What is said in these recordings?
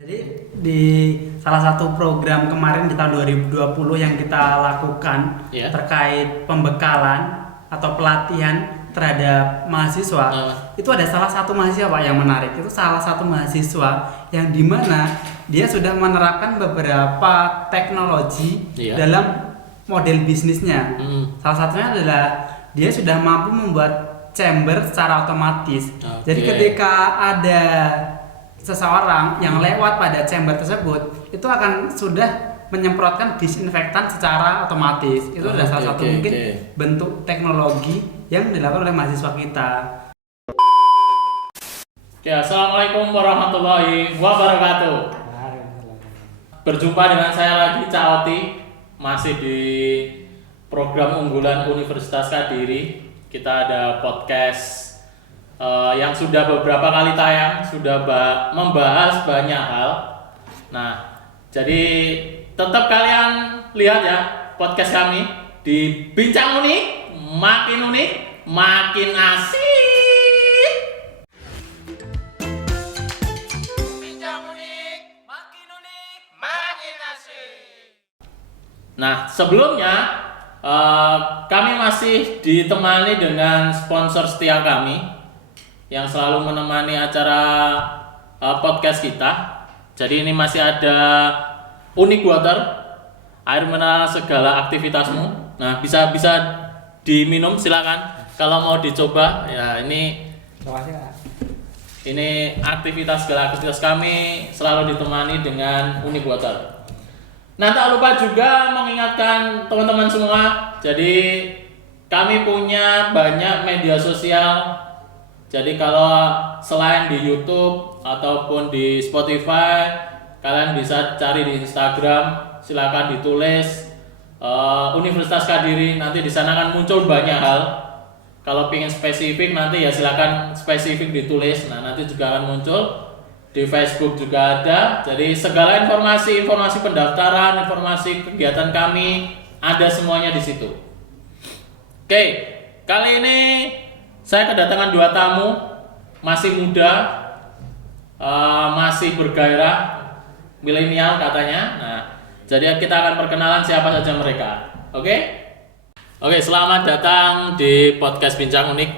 Jadi di salah satu program kemarin di tahun 2020 yang kita lakukan terkait pembekalan atau pelatihan terhadap mahasiswa, itu ada salah satu mahasiswa Pak yang menarik. Itu salah satu mahasiswa yang dimana dia sudah menerapkan beberapa teknologi dalam model bisnisnya. Salah satunya adalah dia sudah mampu membuat chamber secara otomatis. Jadi ketika ada seseorang yang lewat pada chamber tersebut, itu akan sudah menyemprotkan disinfektan secara otomatis. Itu adalah salah satu mungkin bentuk teknologi yang dilakukan oleh mahasiswa kita. Assalamualaikum warahmatullahi wabarakatuh. Berjumpa dengan saya lagi, Cak Oti, masih di program unggulan Universitas Kediri. Kita ada podcast yang sudah beberapa kali tayang, sudah membahas banyak hal. Nah, jadi tetap kalian lihat ya podcast kami di Bincang Unik, makin unik, makin asik. Bincang unik, makin unik, makin asik. Nah, sebelumnya kami masih ditemani dengan sponsor setia kami yang selalu menemani acara podcast kita. Jadi ini masih ada Unik Water, air mineral segala aktivitasmu. Nah, bisa diminum, silakan. Kalau mau dicoba, ya ini aktivitas segala aktivitas kami selalu ditemani dengan Unik Water. Nah, tak lupa juga mengingatkan teman-teman semua. Jadi kami punya banyak media sosial. Jadi kalau selain di YouTube ataupun di Spotify, kalian bisa cari di Instagram, silakan ditulis Universitas Kediri, nanti di sana akan muncul banyak hal. Kalau pengen spesifik nanti ya silakan spesifik ditulis. Nah, nanti juga akan muncul di Facebook juga ada. Jadi segala informasi pendaftaran, informasi kegiatan kami ada semuanya di situ. Oke, kali ini saya kedatangan dua tamu, masih muda, masih bergairah, milenial katanya. Nah, jadi kita akan perkenalan siapa saja mereka. Oke, selamat datang di podcast Bincang Unik.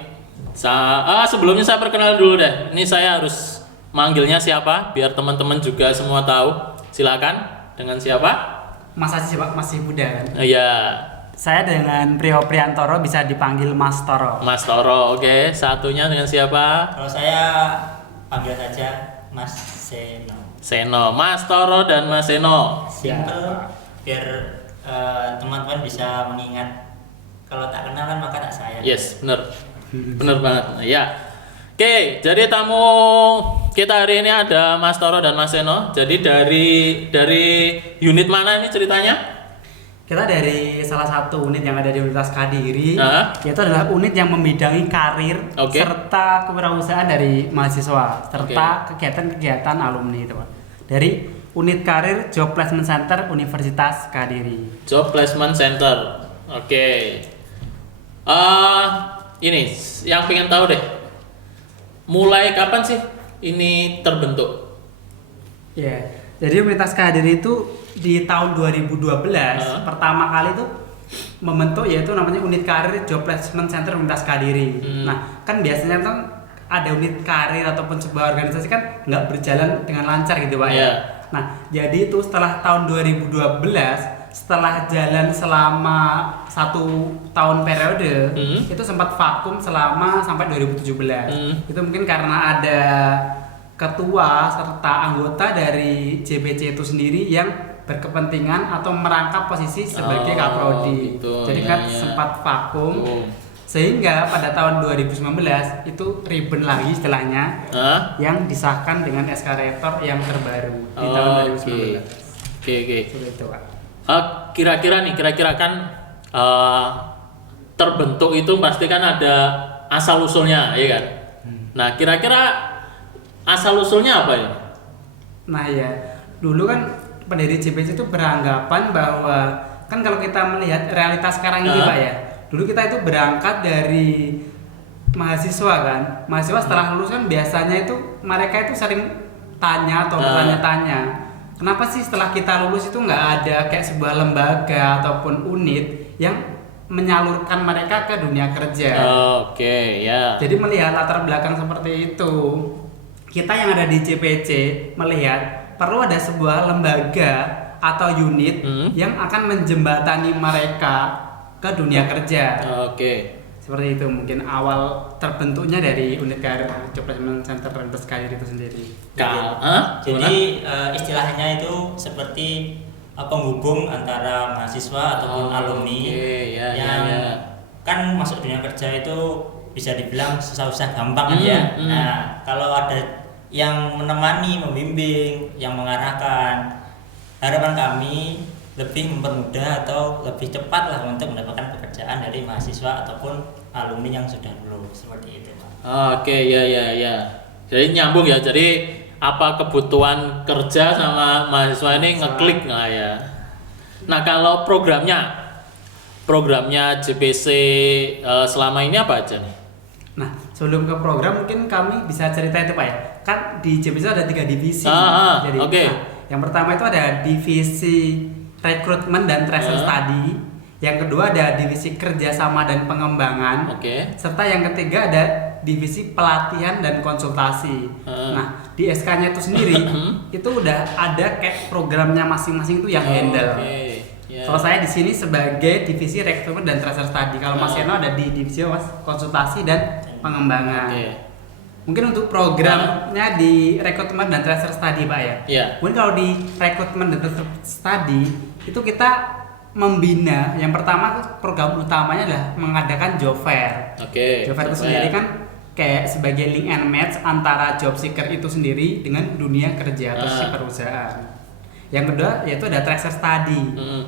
Sebelumnya saya perkenalan dulu deh. Ini saya harus manggilnya siapa, biar teman-teman juga semua tahu. Silakan, dengan siapa? Mas Aziz Pak, masih muda kan? Iya. Saya dengan Prio Priantoro, bisa dipanggil Mas Toro. Mas Toro, oke. Satunya dengan siapa? Kalau saya panggil saja Mas Seno. Seno, Mas Toro dan Mas Seno. Simple, biar teman-teman bisa mengingat. Kalau tak kenal kan maka tak sayang. Yes, bener banget. Ya. Oke, jadi tamu kita hari ini ada Mas Toro dan Mas Seno. Jadi dari unit mana ini ceritanya? Kita dari salah satu unit yang ada di Universitas Kediri, yaitu adalah unit yang membidangi karir serta kewirausahaan dari mahasiswa serta kegiatan-kegiatan alumni itu Pak. Dari unit karir Job Placement Center Universitas Kediri. Job Placement Center. Oke. Ini yang pengen tahu deh. Mulai kapan sih ini terbentuk? Ya, jadi Universitas Kediri itu di tahun 2012 pertama kali itu membentuk, yaitu namanya unit karir Job Placement Center Universitas Kediri. Nah, kan biasanya kan ada unit karir ataupun sebuah organisasi kan nggak berjalan dengan lancar gitu Pak ya. Nah, jadi itu setelah tahun 2012, setelah jalan selama 1 tahun periode, itu sempat vakum selama sampai 2017. Itu mungkin karena ada ketua serta anggota dari JPC itu sendiri yang berkepentingan atau merangkap posisi sebagai kaprodi. Gitu, jadi kan sempat vakum. Sehingga pada tahun 2019 itu ribbon lagi istilahnya, yang disahkan dengan SK Rektor yang terbaru di tahun 2019. Oke. Itu Pak. Kira-kira kan terbentuk itu pasti kan ada asal usulnya, ya kan? Nah, kira-kira asal usulnya apa ya? Nah ya, dulu kan pendiri JPC itu beranggapan bahwa kan kalau kita melihat realitas sekarang ini Pak ya, dulu kita itu berangkat dari mahasiswa kan. Mahasiswa setelah lulus kan biasanya itu mereka itu sering tanya atau bertanya-tanya, kenapa sih setelah kita lulus itu nggak ada kayak sebuah lembaga ataupun unit yang menyalurkan mereka ke dunia kerja? Oke, ya. Jadi melihat latar belakang seperti itu, kita yang ada di JPC melihat perlu ada sebuah lembaga atau unit yang akan menjembatani mereka ke dunia kerja. Oke. Seperti itu mungkin awal terbentuknya dari unit karir Job Placement Center Rembes Karir itu sendiri. Jadi istilahnya itu seperti penghubung antara mahasiswa ataupun alumni yang kan masuk dunia kerja itu bisa dibilang susah-susah gampang kan ya. Nah, kalau ada yang menemani, membimbing, yang mengarahkan, harapan kami lebih mempermudah atau lebih cepat lah untuk mendapatkan pekerjaan dari mahasiswa ataupun alumni yang sudah lulus, seperti itu. Oke, ya. Jadi nyambung ya. Jadi apa kebutuhan kerja sama mahasiswa ini ngeklik nggak ya? Nah, kalau programnya JPC selama ini apa aja nih? Nah, sebelum ke program mungkin kami bisa cerita itu Pak ya. Kan di JPC ada 3 divisi. Jadi, yang pertama itu ada divisi rekrutmen dan tracer study. Yang kedua ada divisi kerjasama dan pengembangan. Serta yang ketiga ada divisi pelatihan dan konsultasi. Nah, di SK-nya itu sendiri itu udah ada kayak programnya masing-masing itu yang handle. Kalau saya di sini sebagai divisi rekrutmen dan tracer study. Kalau Mas Eno ada di divisi konsultasi dan pengembangan. Mungkin untuk programnya di rekrutmen dan tracer study Pak ya. Mungkin kalau di rekrutmen dan tracer study itu kita membina, yang pertama program utamanya adalah mengadakan job fair. Job fair itu sendiri kan kayak sebagai link and match antara job seeker itu sendiri dengan dunia kerja atau si perusahaan. Yang kedua yaitu ada tracer study.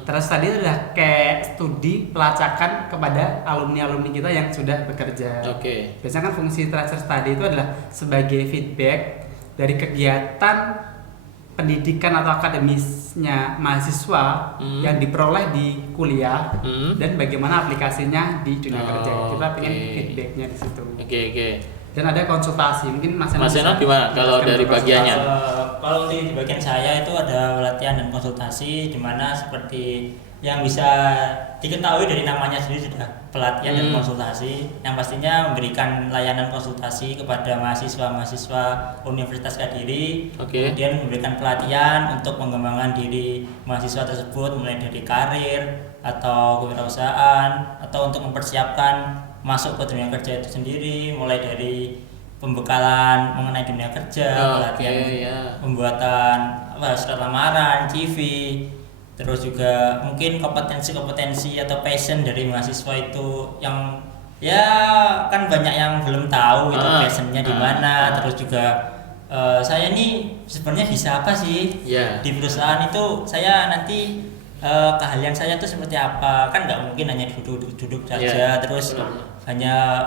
Tracer study itu adalah kayak studi pelacakan kepada alumni-alumni kita yang sudah bekerja. Biasanya kan fungsi tracer study itu adalah sebagai feedback dari kegiatan pendidikan atau akademisnya mahasiswa yang diperoleh di kuliah dan bagaimana aplikasinya di dunia kerja. Kita pengen feedbacknya di situ. Dan ada konsultasi, mungkin Mas Eno gimana kalau dari bagiannya? Kalau di bagian saya itu ada pelatihan dan konsultasi, di mana seperti yang bisa diketahui dari namanya sendiri sudah pelatihan dan konsultasi, yang pastinya memberikan layanan konsultasi kepada mahasiswa-mahasiswa Universitas Kediri, kemudian memberikan pelatihan untuk pengembangan diri mahasiswa tersebut mulai dari karir atau kewirausahaan atau untuk mempersiapkan masuk ke dunia kerja itu sendiri, mulai dari pembekalan mengenai dunia kerja, pelatihan pembuatan surat lamaran, CV, terus juga mungkin kompetensi atau passion dari mahasiswa itu yang ya kan banyak yang belum tahu itu passionnya di mana. Terus juga saya ini sebenarnya bisa apa sih di perusahaan itu, saya nanti keahlian saya itu seperti apa, kan nggak mungkin hanya duduk saja terus hanya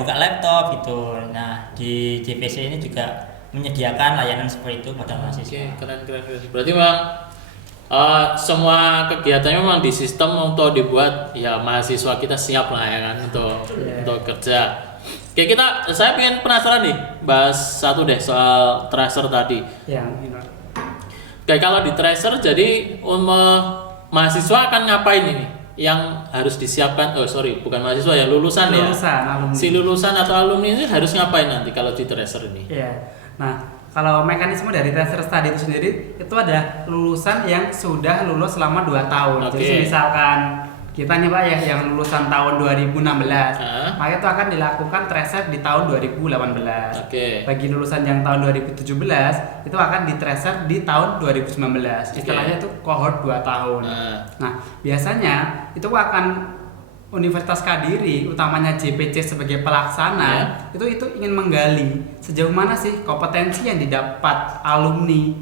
buka laptop gitu. Nah, di JPC ini juga menyediakan layanan seperti itu pada mahasiswa. Keren. Berarti memang semua kegiatannya memang di sistem untuk dibuat ya mahasiswa kita siap lah ya kan untuk kerja. Oke, saya pengen penasaran nih bahas satu deh soal tracer tadi. Kayak kalau di tracer jadi mahasiswa akan ngapain ini? Yang harus disiapkan, bukan mahasiswa ya, lulusan ya. Alumni. Si lulusan atau alumni ini harus ngapain nanti kalau di tracer ini? Nah, kalau mekanisme dari tracer study itu sendiri itu ada lulusan yang sudah lulus selama 2 tahun. Jadi misalkan kita nih Pak ya yang lulusan tahun 2016, maka itu akan dilakukan tracer di tahun 2018. Bagi lulusan yang tahun 2017 itu akan di tracer di tahun 2019. Istilahnya itu cohort 2 tahun. Nah, biasanya itu akan Universitas Kediri, utamanya JPC sebagai pelaksana, itu ingin menggali sejauh mana sih kompetensi yang didapat alumni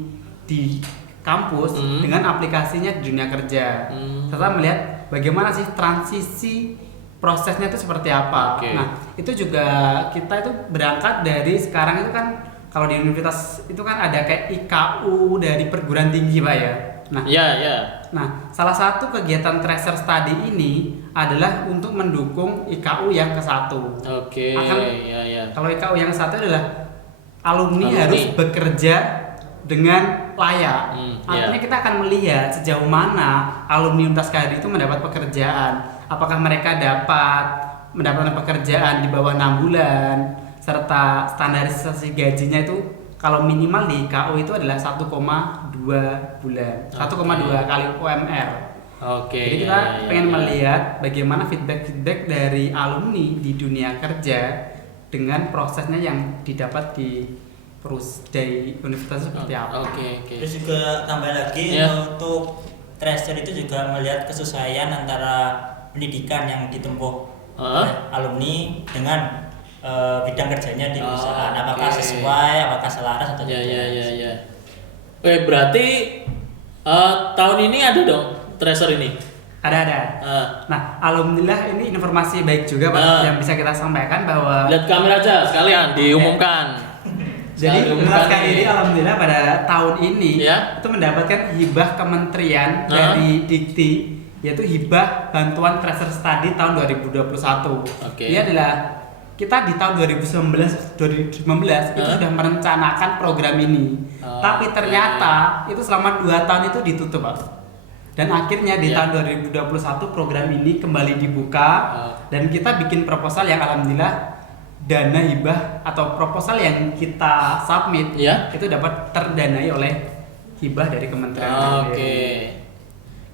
di kampus dengan aplikasinya di dunia kerja, serta melihat bagaimana sih transisi prosesnya itu seperti apa. Nah, itu juga kita itu berangkat dari sekarang itu kan kalau di universitas itu kan ada kayak IKU dari perguruan tinggi Pak ya. Nah, salah satu kegiatan tracer study ini adalah untuk mendukung IKU yang ke-1. Kalau IKU yang ke-1 adalah alumni harus bekerja dengan layak. Artinya kita akan melihat sejauh mana alumni Untas KRI itu mendapat pekerjaan. Apakah mereka mendapatkan pekerjaan di bawah 6 bulan, serta standarisasi gajinya itu kalau minimal di KO itu adalah 1,2 bulan, 1,2 kali UMR. Jadi kita pengen melihat bagaimana feedback dari alumni di dunia kerja dengan prosesnya yang didapat dari universitas seperti apa. Terus juga tambah lagi untuk tracer itu juga melihat kesesuaian antara pendidikan yang ditempuh oleh alumni dengan bidang kerjanya di perusahaan, apakah sesuai, apakah selaras atau tidak. Berarti tahun ini ada dong tracer ini? Ada. Nah, alhamdulillah ini informasi baik juga Pak yang bisa kita sampaikan bahwa lihat kamera aja sekalian diumumkan. Jadi Untas KRI alhamdulillah pada tahun ini itu mendapatkan hibah kementerian dari Dikti, yaitu hibah bantuan tracer study tahun 2021. Ini adalah kita di tahun 2019 itu sudah merencanakan program ini. Tapi ternyata itu selama 2 tahun itu ditutup, Pak. Dan akhirnya di tahun 2021 program ini kembali dibuka dan kita bikin proposal yang alhamdulillah dana hibah atau proposal yang kita submit itu dapat terdanai oleh hibah dari kementerian.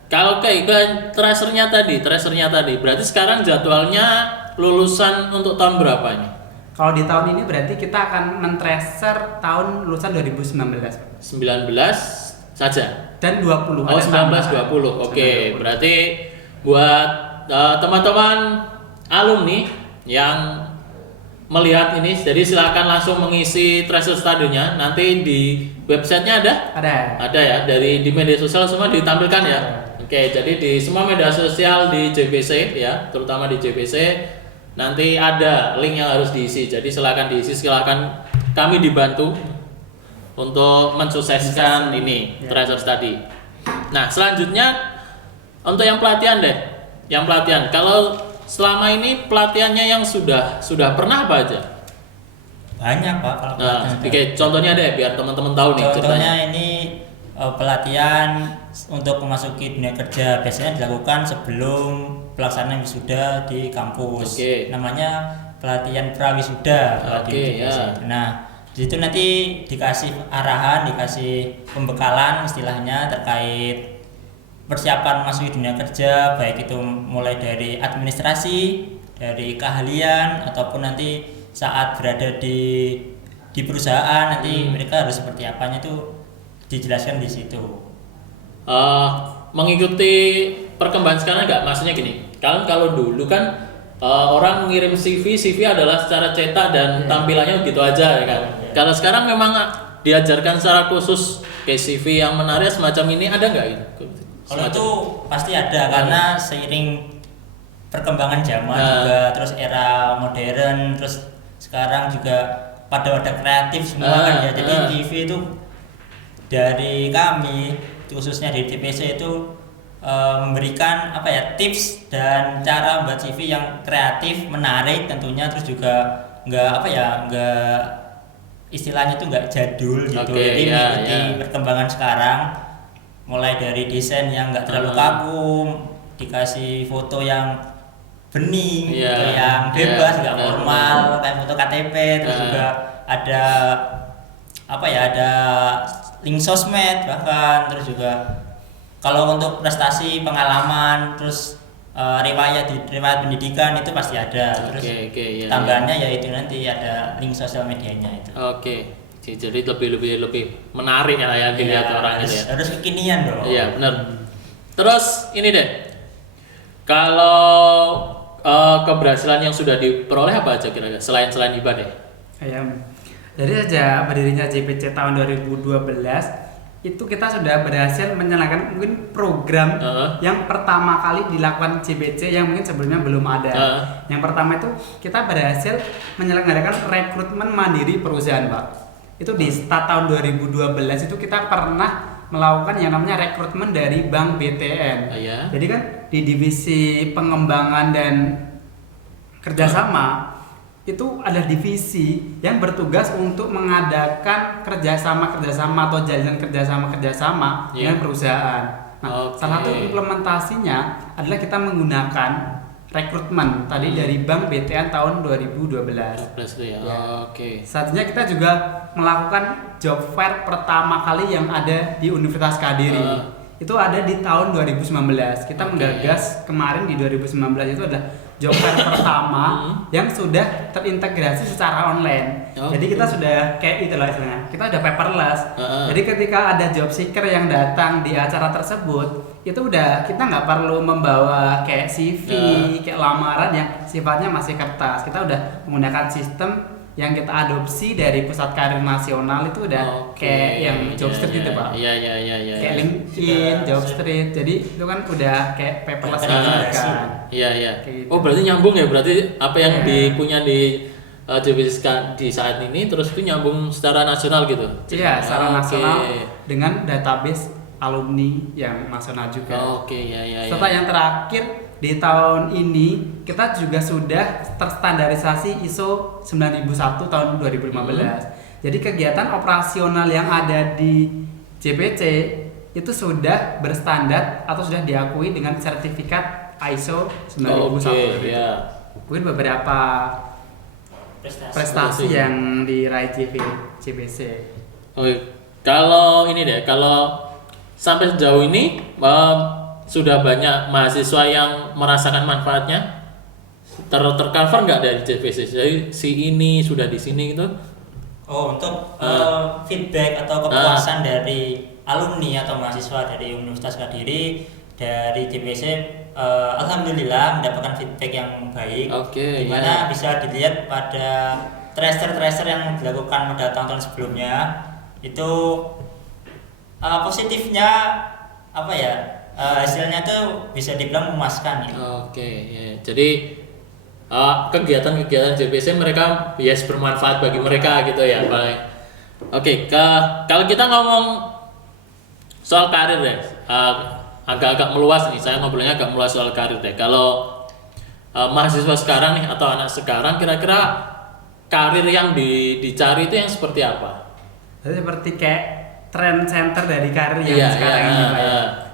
Kalau kayak tracernya tadi, berarti sekarang jadwalnya lulusan untuk tahun berapa ini? Kalau di tahun ini berarti kita akan men-tracer tahun lulusan 2019. 19 saja. Dan 20. 19 20. Berarti buat teman-teman alumni yang melihat ini, jadi silakan langsung mengisi tracer study-nya. Nanti di websitenya ada ya, di media sosial semua ditampilkan ya. Jadi di semua media sosial di JBC ya, terutama di JBC nanti ada link yang harus diisi. Jadi silakan diisi, silakan kami dibantu untuk mensukseskan ini tracer study. Nah, selanjutnya untuk yang pelatihan deh. Yang pelatihan, kalau selama ini pelatihannya yang sudah pernah apa aja? Banyak Pak kalau pelatihan. Contohnya deh biar teman-teman tahu nih. Contohnya ini pelatihan untuk memasuki dunia kerja biasanya dilakukan sebelum pelaksanaan wisuda di kampus. Namanya pelatihan prawisuda di Nah, di situ nanti dikasih arahan, dikasih pembekalan istilahnya terkait persiapan masuk dunia kerja, baik itu mulai dari administrasi, dari keahlian, ataupun nanti saat berada di perusahaan nanti mereka harus seperti apanya itu dijelaskan di situ. Mengikuti perkembangan sekarang nggak? Maksudnya gini, kalau dulu kan orang ngirim CV adalah secara cetak dan tampilannya gitu aja ya kan. Kalau sekarang memang diajarkan secara khusus kayak CV yang menarik semacam ini, ada nggak itu? Kalau itu pasti ada karena seiring perkembangan zaman juga, terus era modern, terus sekarang juga pada wadah kreatif semua kan ya. Jadi CV itu dari kami khususnya di TPC itu memberikan tips dan cara membuat CV yang kreatif, menarik tentunya, terus juga nggak istilahnya itu nggak jadul gitu. Jadi mengikuti perkembangan sekarang, mulai dari desain yang nggak terlalu kaku, dikasih foto yang bening, yang bebas, nggak formal kayak foto KTP, terus juga ada ada link sosmed bahkan, terus juga kalau untuk prestasi, pengalaman, terus riwayat pendidikan itu pasti ada. Terus tambahannya yaitu nanti ada link sosial medianya itu. Jadi lebih menarik ya dilihat orang itu ya. Harus kekinian dong. Iya benar. Terus ini deh, kalau keberhasilan yang sudah diperoleh apa aja kira-kira selain ibadah? Dari sejak berdirinya JPC tahun 2012 itu kita sudah berhasil menjalankan mungkin program yang pertama kali dilakukan JPC yang mungkin sebelumnya belum ada. Yang pertama itu kita berhasil menyelenggarakan rekrutmen mandiri perusahaan, Pak. Itu di start tahun 2012 itu kita pernah melakukan yang namanya rekrutmen dari Bank BTN. Jadi kan di divisi pengembangan dan kerjasama itu adalah divisi yang bertugas untuk mengadakan kerjasama atau jalinan kerjasama dengan perusahaan. Nah, salah satu implementasinya adalah kita menggunakan rekrutmen tadi dari Bank BTN tahun 2012. Selanjutnya kita juga melakukan job fair pertama kali yang ada di Universitas Kediri. Itu ada di tahun 2019. Kita menggagas kemarin di 2019 itu adalah job fair pertama yang sudah terintegrasi secara online. Jadi kita sudah kayak itulah istilahnya. Kita udah paperless. Jadi ketika ada job seeker yang datang di acara tersebut, itu udah kita nggak perlu membawa kayak CV, kayak lamaran yang sifatnya masih kertas. Kita udah menggunakan sistem yang kita adopsi dari Pusat Karir Nasional itu udah kayak yang Jobstreet gitu Pak. Iya. Kayak LinkedIn, Jobstreet. Jadi itu kan udah kayak paperless gitu kan. Iya. Oh berarti nyambung ya, berarti apa yang dipunya di JBC di saat ini terus itu nyambung secara nasional gitu. Iya, secara nasional dengan database alumni yang nasional juga. Serta yang terakhir di tahun ini kita juga sudah terstandarisasi ISO 9001 tahun 2015. Jadi kegiatan operasional yang ada di JPC itu sudah berstandar atau sudah diakui dengan sertifikat ISO 9001. Mungkin beberapa prestasi yang diraih JPC. Kalau ini deh, kalau sampai sejauh ini sudah banyak mahasiswa yang merasakan manfaatnya, tercover nggak dari JPC? Jadi si ini sudah di sini gitu? Untuk feedback atau kepuasan dari alumni atau mahasiswa dari Universitas Kediri dari JPC, alhamdulillah mendapatkan feedback yang baik. Dimana bisa dilihat pada tracer yang dilakukan pada tahun-tahun sebelumnya itu positifnya apa ya? Hasilnya tuh bisa dibilang memuaskan ya. Jadi kegiatan-kegiatan JPC mereka bermanfaat bagi mereka gitu ya. Kalau kita ngomong soal karir deh, agak-agak meluas nih. Saya ngobrolnya agak meluas soal karir deh. Kalau mahasiswa sekarang nih atau anak sekarang, kira-kira karir yang dicari itu yang seperti apa? Seperti kayak trend center dari karir yang sekarang ini Pak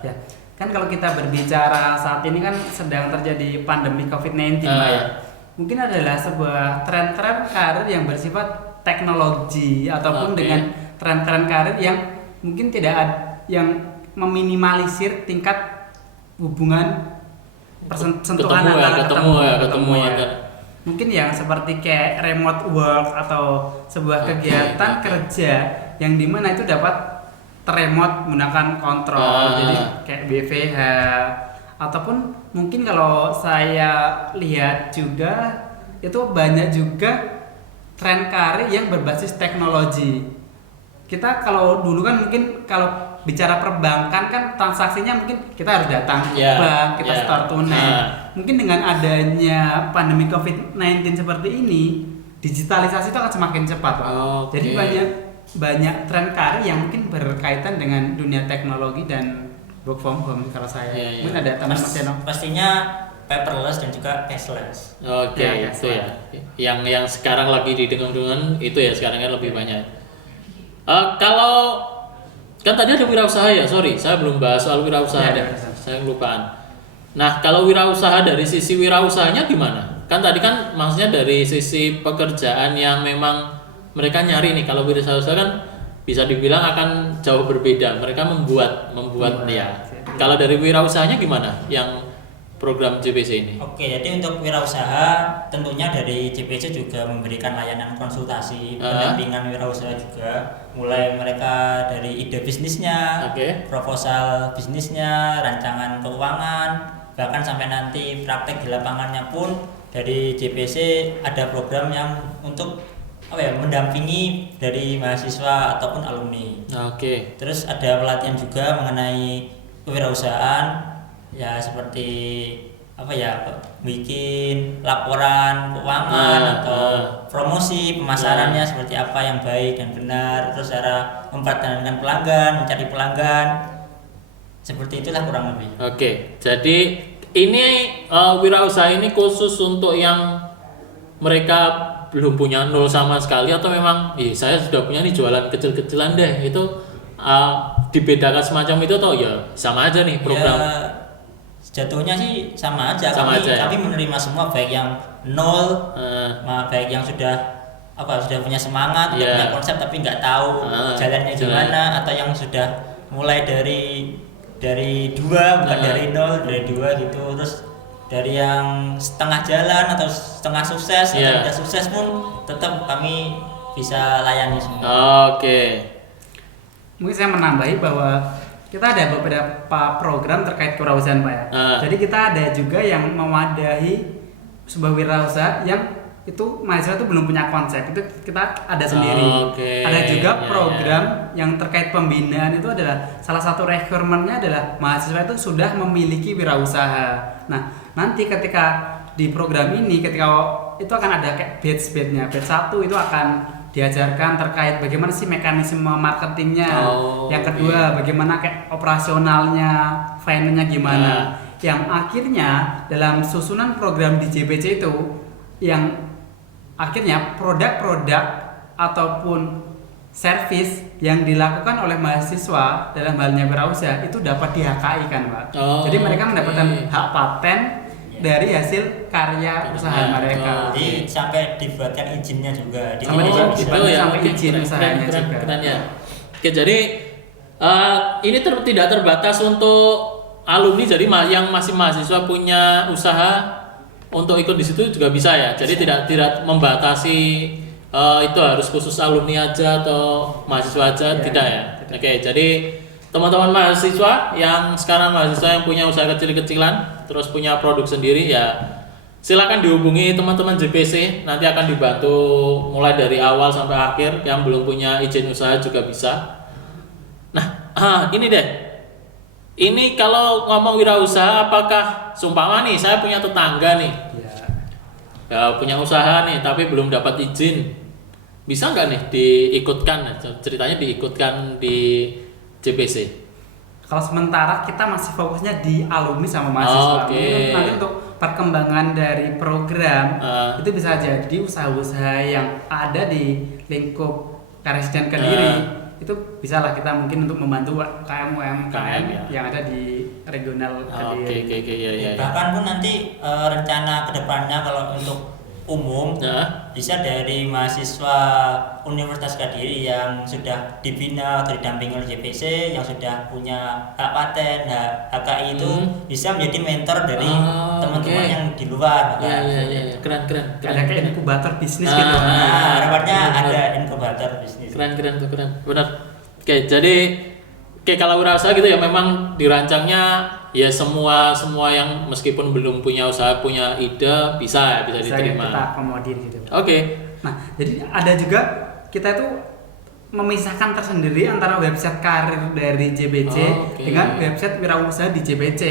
ya. Kan kalau kita berbicara saat ini kan sedang terjadi pandemi COVID-19 Pak ya. Mungkin adalah sebuah tren-tren karir yang bersifat teknologi ataupun dengan tren-tren karir yang mungkin tidak ada, yang meminimalisir tingkat hubungan sentuhan antara ketemu. Mungkin yang seperti kayak remote work atau sebuah kegiatan kerja yang dimana itu dapat terremote menggunakan kontrol, jadi kayak BVH ataupun mungkin kalau saya lihat juga itu banyak juga tren karir yang berbasis teknologi. Kita kalau dulu kan mungkin kalau bicara perbankan kan transaksinya mungkin kita harus datang ke bank, kita store tunai. Mungkin dengan adanya pandemi COVID-19 seperti ini, digitalisasi itu akan semakin cepat Pak. Jadi banyak tren karir yang mungkin berkaitan dengan dunia teknologi dan work from home kalau saya. Mungkin ada tambahan Mas Eno? Pastinya paperless dan juga cashless. Itu ya. Yang sekarang lagi didengung-dengung itu ya sekarang kan lebih banyak. Kalau kan tadi ada wirausaha ya, sorry saya belum bahas soal wirausaha. Saya kelupaan. Nah kalau wirausaha dari sisi wirausahanya gimana? Kan tadi kan maksudnya dari sisi pekerjaan yang memang mereka nyari nih, kalau wirausaha kan bisa dibilang akan jauh berbeda. Mereka membuat ya. Kalau dari wirausahanya gimana yang program JPC ini? Jadi untuk wirausaha tentunya dari JPC juga memberikan layanan konsultasi, pendampingan wirausaha juga, mulai mereka dari ide bisnisnya, proposal bisnisnya, rancangan keuangan, bahkan sampai nanti praktek di lapangannya pun dari JPC ada program yang untuk mendampingi dari mahasiswa ataupun alumni. Terus ada pelatihan juga mengenai kewirausahaan ya, seperti bikin laporan keuangan atau promosi pemasarannya seperti apa yang baik dan benar, terus cara mempertahankan pelanggan, mencari pelanggan, seperti itulah kurang lebih. Jadi ini wirausaha ini khusus untuk yang mereka belum punya nol sama sekali atau memang saya sudah punya nih jualan kecil-kecilan deh, itu dibedakan semacam itu atau ya sama aja nih program? Ya, jatuhnya sih sama aja. Kami menerima semua, baik yang nol, baik yang sudah punya semangat, punya konsep tapi nggak tahu jalannya gimana, atau yang sudah mulai dari 2 bukan dari 0, dari 2 gitu, terus dari yang setengah jalan atau setengah sukses atau udah sukses pun tetap kami bisa layani semua. Oke. Mungkin saya menambahi bahwa kita ada beberapa program terkait kewirausahaan Pak ya. Jadi kita ada juga yang mewadahi sebuah wirausaha yang itu mahasiswa itu belum punya konsep, itu kita ada sendiri. Ada juga program yang terkait pembinaan, itu adalah salah satu requirementnya adalah mahasiswa itu sudah memiliki wirausaha. Nah nanti ketika di program ini, ketika itu akan ada kayak batch-nya. Batch 1 itu akan diajarkan terkait bagaimana sih mekanisme marketingnya. Yang kedua bagaimana kayak operasionalnya, finance-nya gimana. Yang akhirnya dalam susunan program di JPC itu yang akhirnya produk-produk ataupun service yang dilakukan oleh mahasiswa dalam halnya wirausaha itu dapat di-HKI kan Pak. Jadi mereka mendapatkan hak paten dari hasil karya usaha mereka. Jadi sampai dibuatkan izinnya juga. Sampai izin usahanya juga. Keren ya. Oke, jadi ini tidak terbatas untuk alumni, jadi yang masih mahasiswa punya usaha untuk ikut di situ juga bisa ya. Jadi tidak membatasi itu harus khusus alumni aja atau mahasiswa aja, tidak ya. Oke, jadi teman-teman mahasiswa yang sekarang mahasiswa yang punya usaha kecil-kecilan terus punya produk sendiri ya silakan dihubungi teman-teman JPC, nanti akan dibantu mulai dari awal sampai akhir. Yang belum punya izin usaha juga bisa. Nah, ini deh. Ini kalau ngomong wirausaha, apakah seumpama nih saya punya tetangga nih, ya punya usaha nih tapi belum dapat izin, bisa nggak nih diikutkan? Ceritanya diikutkan di JPC? Kalau sementara kita masih fokusnya di alumni sama mahasiswa. Nanti untuk perkembangan dari program itu bisa jadi usaha-usaha yang ada di lingkup Karesiden Kediri. Itu bisa lah kita mungkin untuk membantu UMKM yang ada di regional Kediri. Bahkan pun nanti rencana kedepannya kalau untuk umum bisa dari mahasiswa Universitas Kediri yang sudah dibina atau didampingi oleh JPC, yang sudah punya hak paten, HKI itu bisa menjadi mentor dari teman-teman yang di luar. Keren. Ada kayak inkubator bisnis gitu. Harapannya ada inkubator bisnis. Keren. Benar. Oke, jadi kalau wirausaha gitu ya memang dirancangnya ya semua yang meskipun belum punya usaha, punya ide bisa diterima. Kita akomodir gitu. Oke. Nah, jadi ada juga kita itu memisahkan tersendiri antara website karir dari JPC dengan website wirausaha di JPC.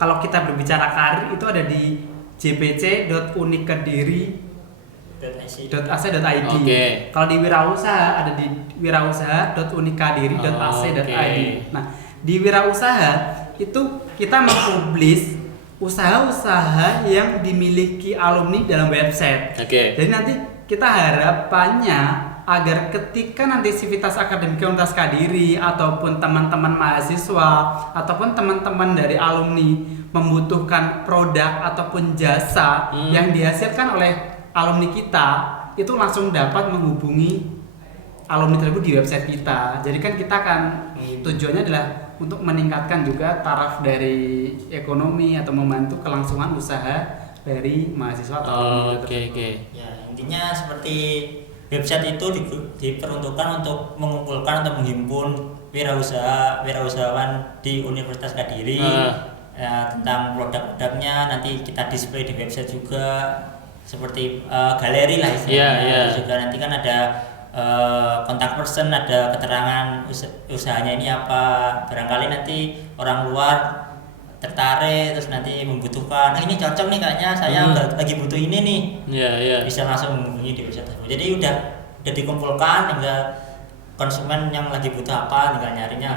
Kalau kita berbicara karir itu ada di jpc.unikediri.ac.id. Kalau di wirausaha ada di wirausaha.unikadiri.ac.id. Nah, di wirausaha itu kita mempublish usaha-usaha yang dimiliki alumni dalam website. Jadi nanti kita harapannya agar ketika nanti Sivitas Akademika Universitas Kediri ataupun teman-teman mahasiswa ataupun teman-teman dari alumni membutuhkan produk ataupun jasa yang dihasilkan oleh alumni kita, itu langsung dapat menghubungi alumni tersebut di website kita. Jadi kan kita kan tujuannya adalah untuk meningkatkan juga taraf dari ekonomi atau membantu kelangsungan usaha dari mahasiswa. Ya, intinya seperti website itu diperuntukkan untuk mengumpulkan atau menghimpun wirausahawan di Universitas Kediri. Ya, tentang produk-produknya nanti kita display di website juga, seperti galeri lah istilahnya. Juga nanti kan ada kontak person, ada keterangan usahanya ini apa. Barangkali nanti orang luar tertarik terus nanti membutuhkan, nah ini cocok nih kayaknya saya lagi butuh ini nih, bisa langsung menghubungi di website tersebut. Jadi udah dikumpulkan, tinggal konsumen yang lagi butuh apa tinggal nyarinya.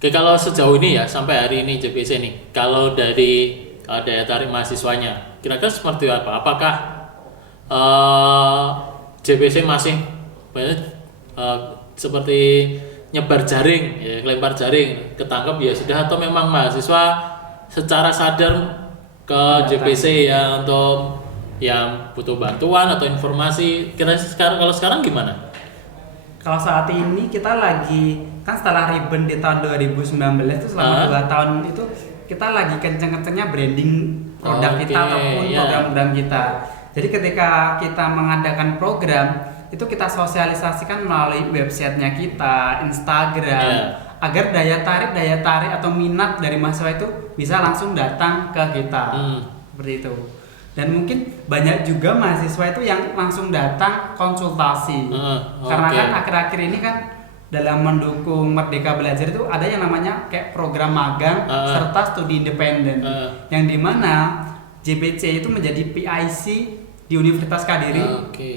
Oke, kalau sejauh ini ya sampai hari ini JPC nih, kalau dari daya tarik mahasiswanya kira-kira seperti apa? Apakah JPC masih banyak seperti nyebar jaring, ya, lempar jaring, ketangkep ya sudah, atau memang mahasiswa secara sadar ke JPC ya untuk yang butuh bantuan atau informasi. Kira kalau sekarang gimana? Kalau saat ini kita lagi kan setelah ribbon di tahun 2019 itu selama 2 tahun itu kita lagi kenceng-kencengnya branding produk kita ataupun program-program kita. Jadi ketika kita mengadakan program itu kita sosialisasikan melalui websitenya kita, Instagram, agar daya tarik atau minat dari mahasiswa itu bisa langsung datang ke kita. Seperti itu. Dan mungkin banyak juga mahasiswa itu yang langsung datang konsultasi. Karena kan akhir-akhir ini kan dalam mendukung Merdeka Belajar itu ada yang namanya kayak program magang serta studi independen, yang dimana JPC itu menjadi PIC di Universitas Kediri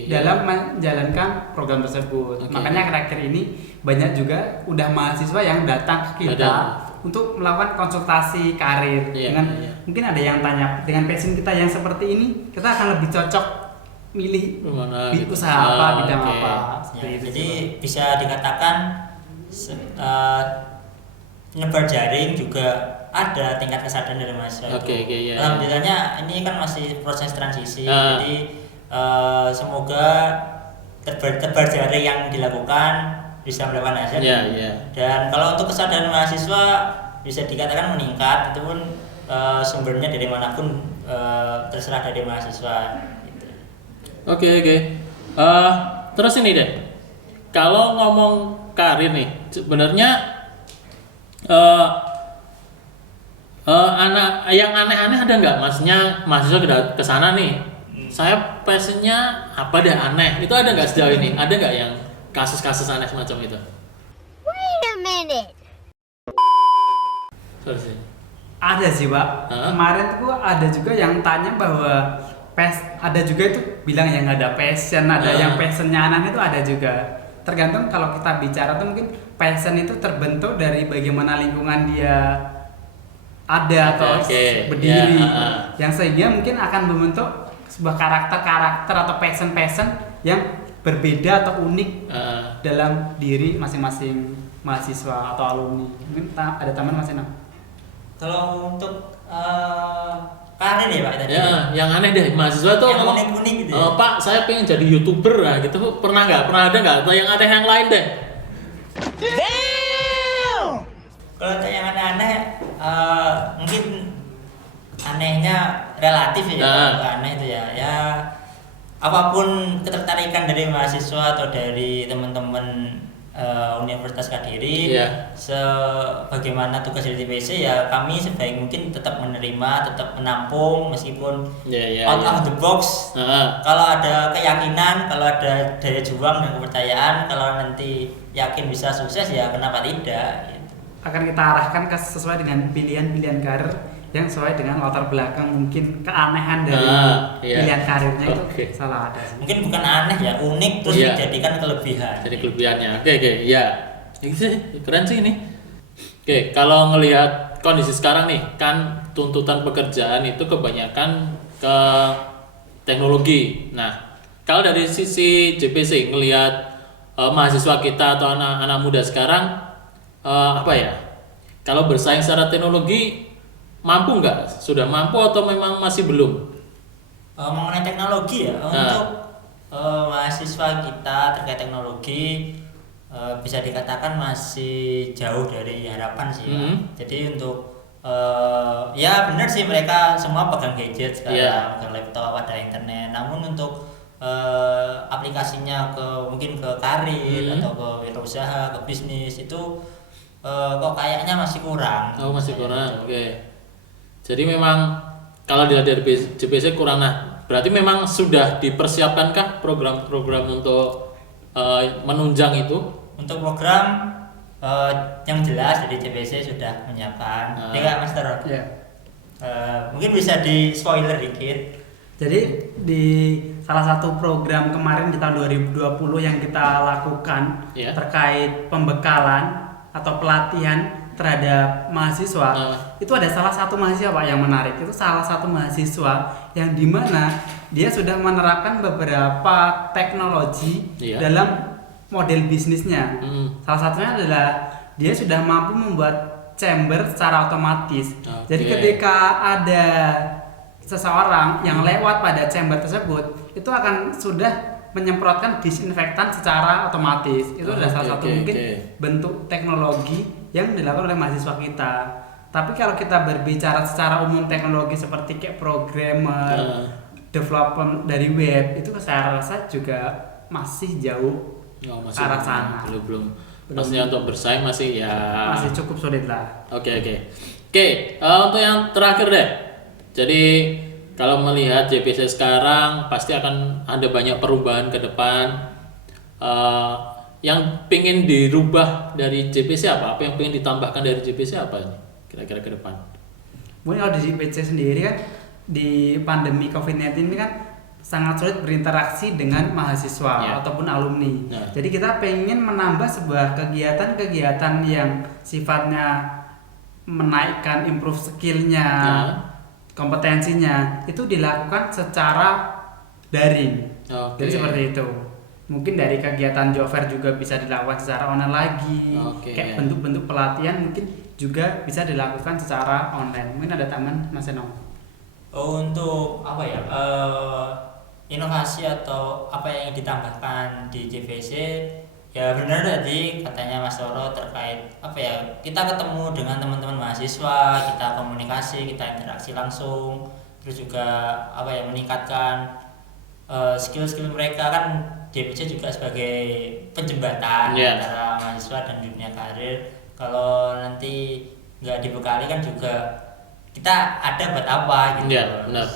dalam menjalankan program tersebut. Makanya akhir-akhir ini banyak juga udah mahasiswa yang datang ke kita untuk melakukan konsultasi karir. Mungkin ada yang tanya, dengan passion kita yang seperti ini, kita akan lebih cocok milih usaha apa, bidang apa. Jadi bisa dikatakan nyebar jaring juga ada tingkat kesadaran dari mahasiswa itu. Alhamdulillahnya ini kan masih proses transisi, jadi semoga tebar jaring yang dilakukan bisa melakukan hasil. Dan kalau untuk kesadaran mahasiswa bisa dikatakan meningkat, itu pun sumbernya dari manapun terserah dari mahasiswa. Gitu. Terus ini deh, kalau ngomong karir nih, sebenarnya anak yang aneh-aneh ada nggak? Maksudnya mahasiswa ke sana nih, saya passionnya apa deh aneh, itu ada nggak sejauh ini? Ada nggak yang kasus-kasus aneh semacam itu? Wait a minute. Sorry. Ada sih Pak. Kemarin tuh ada juga yang tanya bahwa ada juga itu bilang yang ada passion, ada yang passionnya aneh itu ada juga. Tergantung kalau kita bicara tuh mungkin passion itu terbentuk dari bagaimana lingkungan dia ada atau berdiri, yang sehingga mungkin akan membentuk sebuah karakter atau passion yang berbeda atau unik dalam diri masing-masing mahasiswa atau alumni. Mungkin ada teman masih Kalau untuk karir ya Pak tadi. Yang aneh deh mahasiswa tuh yang unik-unik gitu. Pak, saya pengen jadi YouTuber lah gitu. Pernah ada nggak? Atau yang ada yang lain deh? Kalau untuk yang aneh-aneh, mungkin anehnya relatif ya, aneh itu ya apapun ketertarikan dari mahasiswa atau dari teman-teman Universitas Kediri, sebagaimana tugas dari TPC ya kami sebaik mungkin tetap menerima, tetap menampung meskipun out of the box. Kalau ada keyakinan, kalau ada daya juang dan kepercayaan, kalau nanti yakin bisa sukses ya kenapa tidak? Akan kita arahkan sesuai dengan pilihan-pilihan karir yang sesuai dengan latar belakang mungkin keanehan dari pilihan karirnya itu salah ada. Mungkin bukan aneh ya, unik terus dijadikan kelebihan. Jadi kelebihannya. Ini sih keren sih ini. Kalau ngelihat kondisi sekarang nih, kan tuntutan pekerjaan itu kebanyakan ke teknologi. Nah, kalau dari sisi JPC ngelihat mahasiswa kita atau anak-anak muda sekarang kalau bersaing secara teknologi mampu nggak? Sudah mampu atau memang masih belum? Mengenai teknologi ya, untuk mahasiswa kita terkait teknologi bisa dikatakan masih jauh dari harapan sih Pak. Jadi untuk ya benar sih mereka semua pegang gadget sekarang, pegang laptop, ada internet. Namun untuk aplikasinya mungkin ke karir atau ke wirausaha, ke bisnis itu kok kayaknya masih kurang. Masih kurang. Jadi memang kalau dilihat dari JPC kurang. Nah, berarti memang sudah dipersiapkankah program-program untuk menunjang itu? Untuk program yang jelas dari JPC sudah menyiapkan. Mas Tero? Mungkin bisa di spoiler dikit. Jadi di salah satu program kemarin di tahun 2020 yang kita lakukan terkait pembekalan atau pelatihan terhadap mahasiswa, itu ada salah satu mahasiswa Pak yang menarik. Itu salah satu mahasiswa yang dimana dia sudah menerapkan beberapa teknologi dalam model bisnisnya. Salah satunya adalah dia sudah mampu membuat chamber secara otomatis. Jadi ketika ada seseorang yang lewat pada chamber tersebut, itu akan sudah menyemprotkan disinfektan secara otomatis. Itu adalah salah satu mungkin bentuk teknologi yang dilakukan oleh mahasiswa kita. Tapi kalau kita berbicara secara umum teknologi seperti kayak programmer, development dari web, itu saya rasa juga masih jauh ke arah sana. Belum. Maksudnya untuk bersaing masih cukup sulit lah. Oke. Untuk yang terakhir deh. Jadi kalau melihat JPC sekarang pasti akan ada banyak perubahan ke depan. Yang pengen dirubah dari JPC apa? Apa yang pengen ditambahkan dari JPC apa ini? Kira-kira ke depan. Mungkin kalau di JPC sendiri kan di pandemi COVID-19 ini kan sangat sulit berinteraksi dengan mahasiswa ataupun alumni. Jadi kita pengen menambah sebuah kegiatan-kegiatan yang sifatnya menaikkan, improve skillnya, kompetensinya, itu dilakukan secara daring. Jadi seperti itu. Mungkin dari kegiatan job fair juga bisa dilakukan secara online lagi. Kayak bentuk-bentuk pelatihan mungkin juga bisa dilakukan secara online. Mungkin ada teman Mas Eno. Untuk apa ya? Inovasi atau apa yang ditambahkan di JPC, ya benar tadi katanya Mas Toro terkait apa ya, kita ketemu dengan teman-teman mahasiswa, kita komunikasi, kita interaksi langsung, terus juga apa ya, meningkatkan skill-skill mereka. Kan JPC juga sebagai penjembatan antara mahasiswa dan dunia karir. Kalau nanti nggak dibekali kan juga kita ada buat apa gitu. Benar.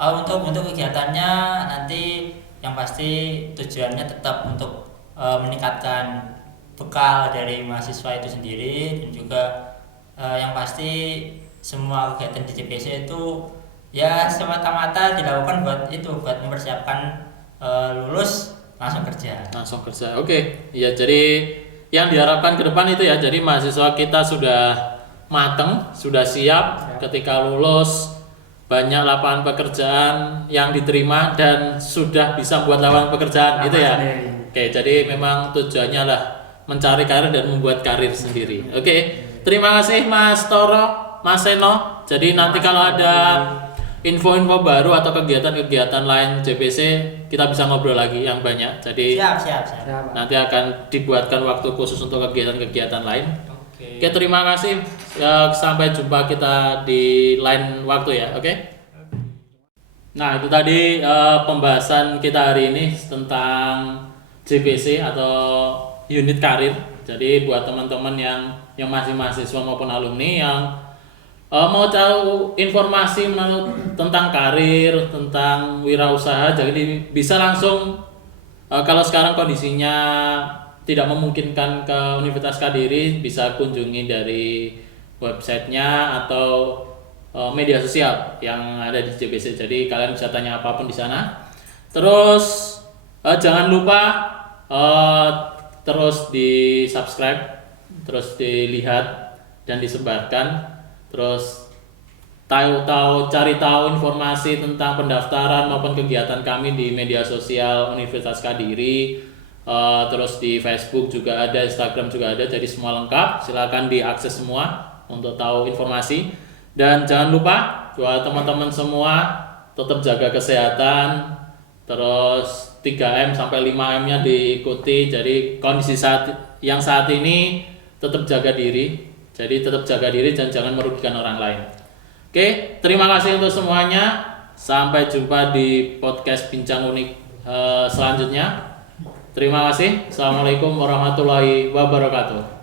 Untuk kegiatannya nanti yang pasti tujuannya tetap untuk meningkatkan bekal dari mahasiswa itu sendiri, dan juga yang pasti semua kegiatan di JPC itu ya semata-mata dilakukan buat mempersiapkan lulus langsung kerja. Oke. Ya, jadi yang diharapkan ke depan itu ya, jadi mahasiswa kita sudah mateng, sudah siap ketika lulus, banyak lapangan pekerjaan yang diterima dan sudah bisa buat lapangan pekerjaan gitu ya. Oke, jadi memang tujuannya lah mencari karir dan membuat karir sendiri. Oke, terima kasih Mas Toro, Mas Seno. Jadi nanti kalau ada info-info baru atau kegiatan-kegiatan lain JPC, kita bisa ngobrol lagi yang banyak. Jadi siap. nanti akan dibuatkan waktu khusus untuk kegiatan-kegiatan lain. Oke, terima kasih. Sampai jumpa kita di lain waktu ya. Oke. Nah, itu tadi pembahasan kita hari ini tentang JPC atau unit karir. Jadi buat teman-teman yang masih mahasiswa maupun alumni yang mau tahu informasi tentang karir, tentang wirausaha, jadi bisa langsung kalau sekarang kondisinya tidak memungkinkan ke Universitas Kediri, bisa kunjungi dari websitenya atau media sosial yang ada di JPC. Jadi kalian bisa tanya apapun di sana. Terus jangan lupa terus di subscribe, terus dilihat dan disebarkan. Terus cari tahu informasi tentang pendaftaran maupun kegiatan kami di media sosial Universitas Kediri. Terus di Facebook juga ada, Instagram juga ada, jadi semua lengkap. Silakan diakses semua untuk tahu informasi. Dan jangan lupa buat teman-teman semua tetap jaga kesehatan. Terus 3M sampai 5M-nya diikuti. Jadi kondisi saat ini tetap jaga diri. Jadi tetap jaga diri dan jangan merugikan orang lain. Oke, terima kasih untuk semuanya. Sampai jumpa di podcast Bincang Unik selanjutnya. Terima kasih. Assalamualaikum warahmatullahi wabarakatuh.